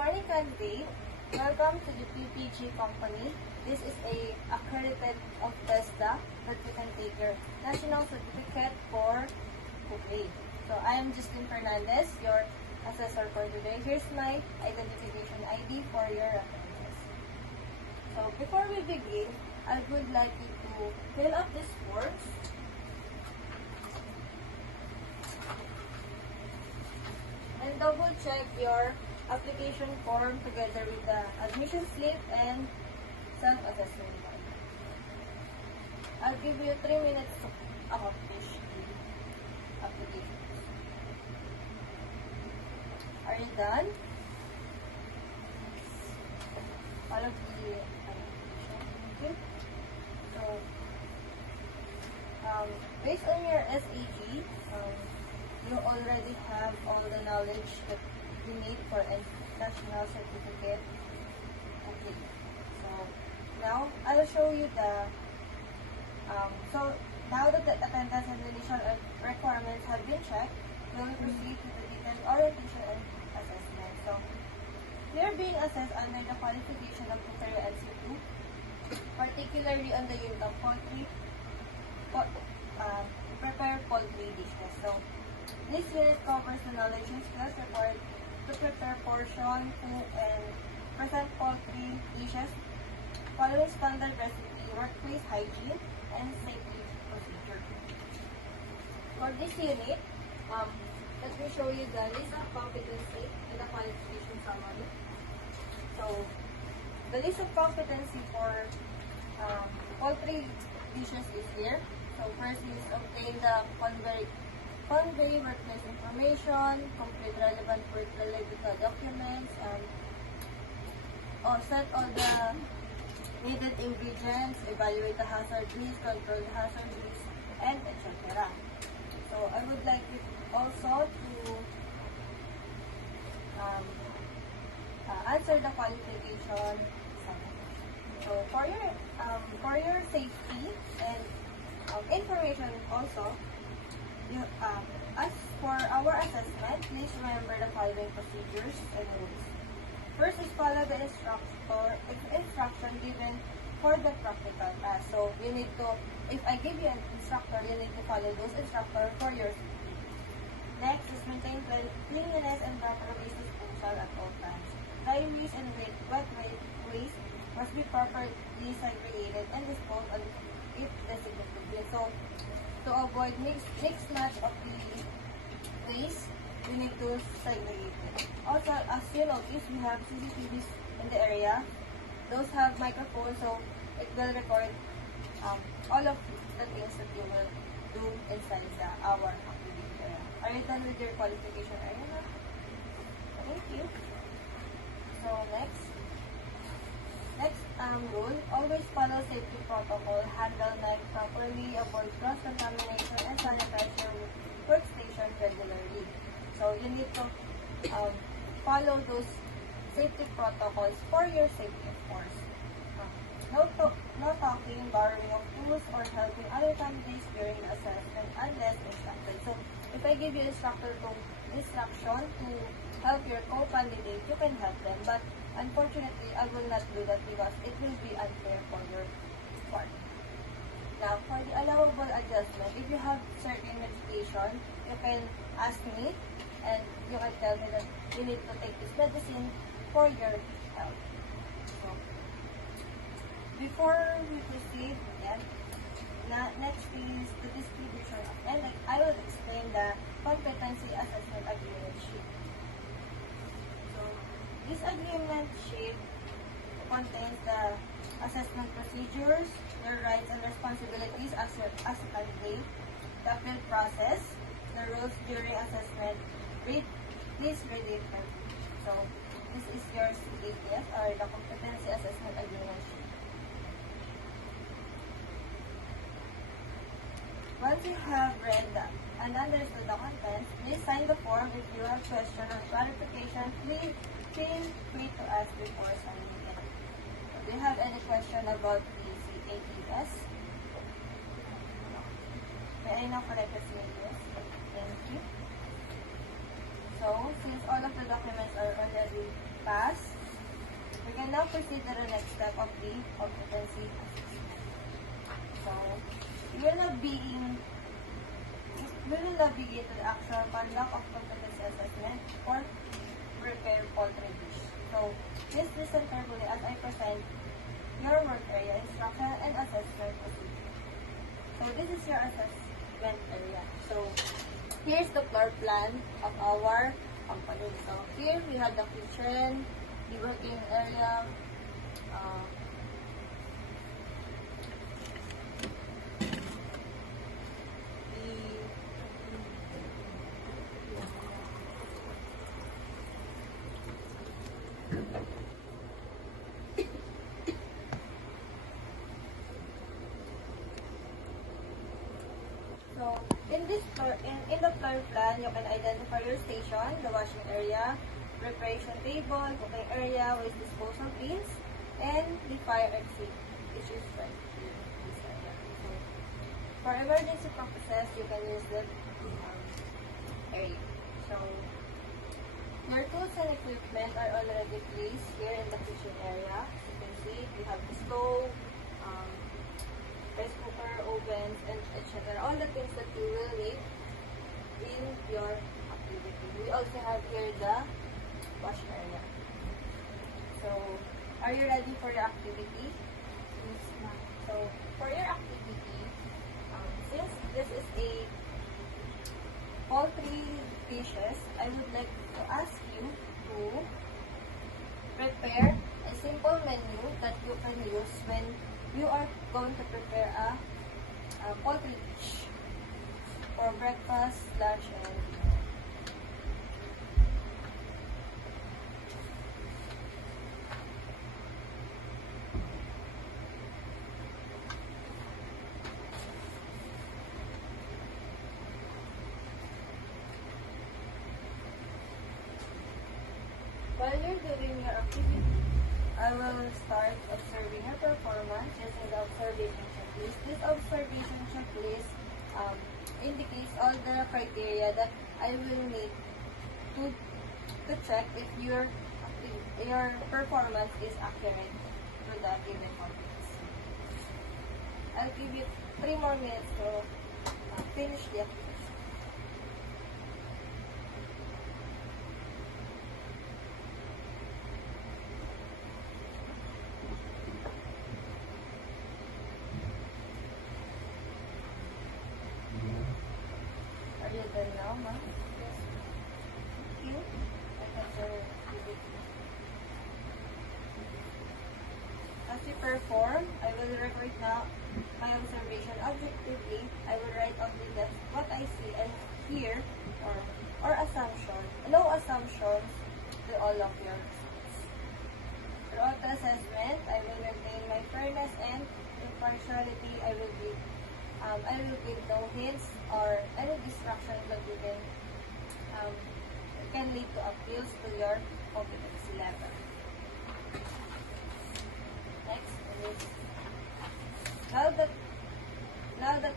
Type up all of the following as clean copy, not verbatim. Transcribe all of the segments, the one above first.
morning, candidate. Welcome to the PPG company. This is a accredited of TESDA that you can take your national certificate for today. So I am Justin Fernandez, your assessor for today. Here's my identification ID for your references. So before we begin, I would like you to fill up these forms. And double check your application form together with the admission slip and self-assessment card. I'll give you 3 minutes to accomplish the application. Are you done? All of the application. Okay. So, based on your SAT, you already have all the knowledge that you need for a national certificate. Okay. So now I'll show you the so now that the attendance and deletion requirements have been checked, we will proceed to the detailed orientation and assessment. So you're being assessed under the qualification of Ontario NC2, particularly on the unit of poultry, prepare poultry dishes. So this unit covers the knowledge and skills required to prepare portion, cook, and present poultry dishes following standard recipe, workplace hygiene, and safety procedure. For this unit, let me show you the list of competency and the qualification summary. So, the list of competency for poultry dishes is here. So, first is obtain the convey workplace information, complete relevant work-related documents, and set all the needed ingredients, evaluate the hazard risk, control the hazard risk, and etc. So I would like you also to answer the qualification. So for your safety and information also, as for our assessment, please remember the following procedures and rules. First is follow the instruction given for the practical task. So you need to, if I give you an instructor, you need to follow those instructors for your safety. Next is maintain cleanliness and proper waste disposal at all times. Dry waste and wet waste must be properly segregated and disposed of if designated. So to avoid mix match of the waste, we need to segregate it. Also, as you notice, we have CCTVs in the area. Those have microphones, so it will record all of the things that you will do inside our activity area. Are you done with your qualification area? Thank you. So next rule, always follow safety protocol, handle knife properly, avoid cross-contamination, and sanitize your workstation regularly. So you need to follow those safety protocols for your safety, of course. No talking, borrowing of tools, or helping other candidates during the assessment unless instructed. So if I give you instruction to help your co-candidate, you can help them. But unfortunately, I will not do that because it will be unfair for your part. Now, for the allowable adjustment, if you have certain medication, you can ask me and you can tell me that you need to take this medicine for your health. So, before we proceed, next is the distribution of, and I will explain the competency assessment agreement sheet. So, this agreement sheet contains the assessment procedures, your rights and responsibilities as a candidate, the appeal process, the rules during assessment. Please read it. So, this is your CAPS or the Competency Assessment Agreement sheet. Once you have read and understood the contents, please sign the form. If you have questions or clarification, please feel free to ask before signing it. Do you have any question about the CAPS? May I now collect the CAPS? Thank you. So, since all of the documents are already passed, will now proceed to the next step of the competency assessment. So, we will now begin to the actual conduct of competency assessment for prepare poultry dish. So, please listen carefully as I present your work area, instruction, and assessment procedure. So, this is your assessment area. So, here's the floor plan of our company. So, here we have the kitchen, the working area, So, in this floor, in the floor plan, you can identify your station, the washing area, preparation table, cooking area, waste disposal bins, and the fire exit, which is right here in this area. So, for emergency purposes, you can use the area. So, your tools and equipment are already placed here in the kitchen area. As you can see, we have the stove, rice cooker, ovens, and etc. All the things that you will need in your activity. We also have here the wash area. So, are you ready for your activity? Yes, ma'am. So, for your activity, since this is a poultry dishes, I would like to ask you to prepare a simple menu that you can use when you are going to prepare a poultry dish for breakfast, lunch, and dinner. While you're doing your activity, I will start observing your performance using the observation checklist. This observation checklist indicates all the criteria that I will need to check if your performance is accurate to the given competency. I'll give you 3 more minutes to finish the activity. Are you done now, ma'am? Yes. Thank you. I can share with you. As you perform, I will record now my observation objectively. I will write on the left what I see and hear or assumption. No assumptions to all of your results. Throughout the assessment, I will maintain my fairness and impartiality. I will give no hints or any distractions that you can lead to appeals to your competency level. Next is, now that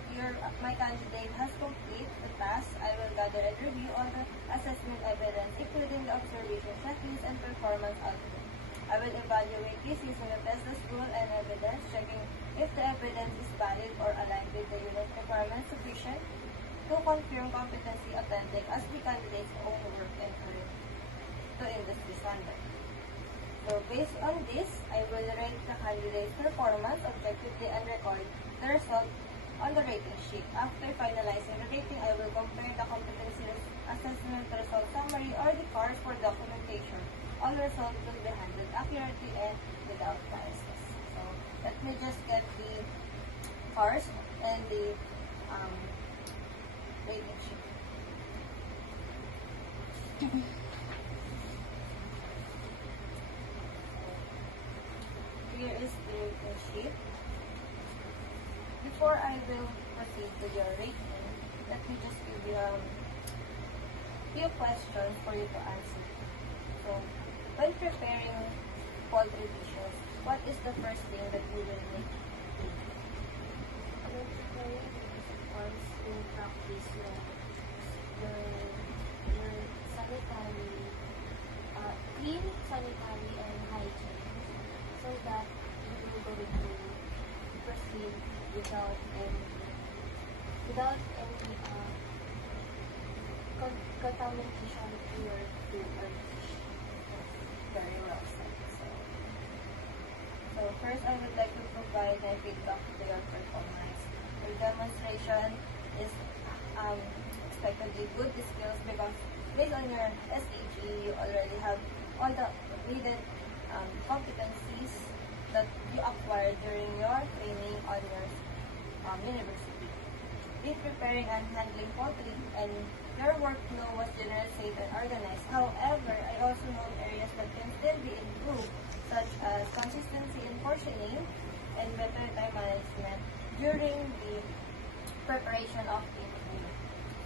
my candidate has completed the task, I will gather and review all the assessment evidence, including the observation checklist and performance output. I will evaluate this using the test rule and evidence, checking if the evidence is valid or aligned with the unit requirements sufficient to confirm competency authentic as the candidate's own work and to industry standard. So based on this, I will rate the candidate's performance objectively and record the result on the rating sheet. After finalizing the rating, I will compare the competency assessment result summary or the CARS for documentation. All results will be handled accurately and without biases. So let me just get the CARS and the rating sheet. Here is the rating sheet. Before I will proceed to your rating, let me just give you a few questions for you to answer. So, when preparing poultry dishes, what is the first thing that you will need to do? Of course, to practice your sanitary, clean, sanitary, and hygiene. so that we will going to proceed without any contamination to your food or dish. Very well said. So first, I would like to provide my feedback to your performance. Your demonstration is expectedly good skills because based on your SAG, you already have all the needed competencies that you acquired during your training on your university. In preparing and handling poultry, and your workflow was generally safe and organized. However, I also know areas that can still be improved, such as consistency in portioning and better time management during the preparation of a food.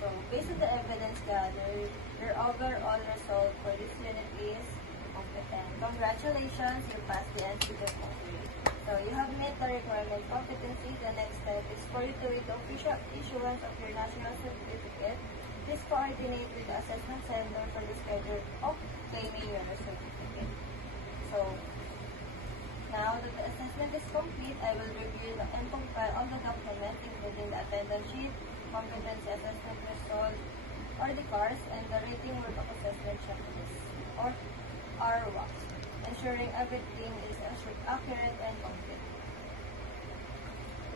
So, based on the evidence gathered, your overall result for this unit is competent. Congratulations, you passed the NCT poultry. So, you have met the requirement competency. The next step is for you to wait the official issuance of your national certificate. Please coordinate with the assessment center for the schedule of claiming your certificate. So, now that the assessment is complete, I will review and compile all the documents, including the attendance sheet, competency assessment result, or the CARS, and the rating work of assessment checklist, or RWAC, ensuring everything is accurate and complete.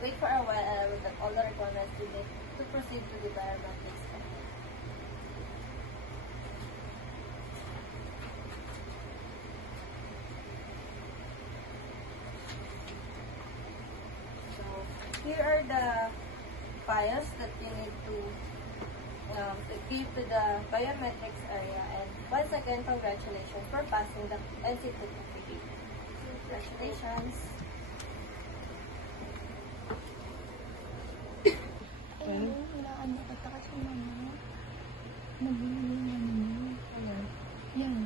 Wait for a while and I will get all the requirements to proceed to the biometrics. Here are the files that you need to give to the biometrics area. And once again, congratulations for passing the NCT certificate. Congratulations. Wala na kita kasi mama. Nabili yung ano mo. Ayan. Yan.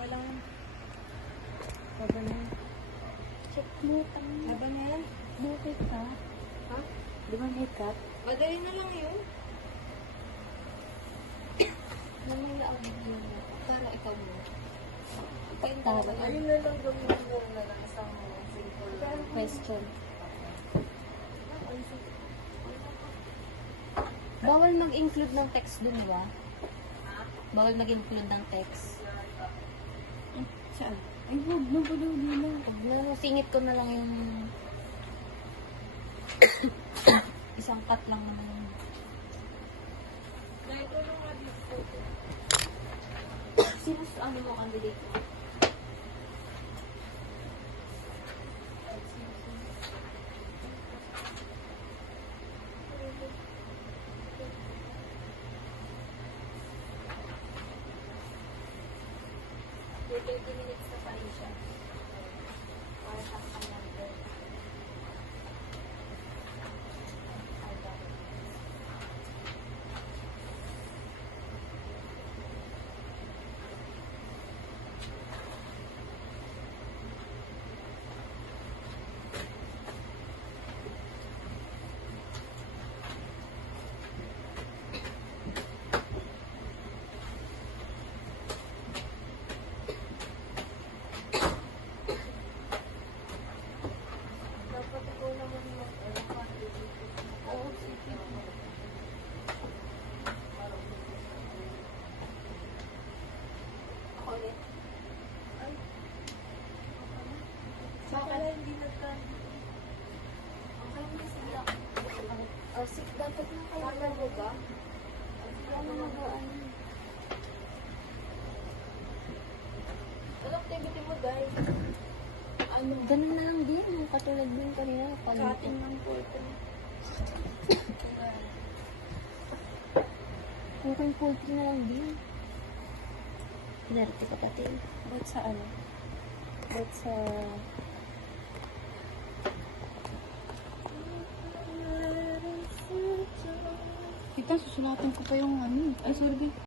Walang Sabi na. Check mo kami. laban na yan. Bakit ka? Ha? Di ba may cut? Madali na lang yun. Mamaya ang bigyan mo. Para ikaw mo. Tara. Ayun na lang gawin mo na lang isang simple Question. Bawal mag-include ng text dun, di ba? Bawal mag-include ng text. Saan? Ay, huwag na ba daw nila? Pag singit ko na lang yung isang cut lang naman. Dahil ko lang nga dito. Sino ano mo candidate mo? May 30 minutes na pa rin siya. Para sa kanal. Dapat ikaw naman mag-contribute. Oo, sige. Ako ulit. Ay, Sa akin, hindi nagkan. okay na sila. Oh, six, dapat na kayo. Ano ba? Ano magaan? Ano activity mo, guys? Ano? Ganun na lang din. Yung katulad din kanina. Cutting ng poultry. Kung kayong poultry na lang din. Pinarati ka pati. Ba't sa ano? Ba't sa... Tita, susulatan ko pa yung ano. Ay, sorry.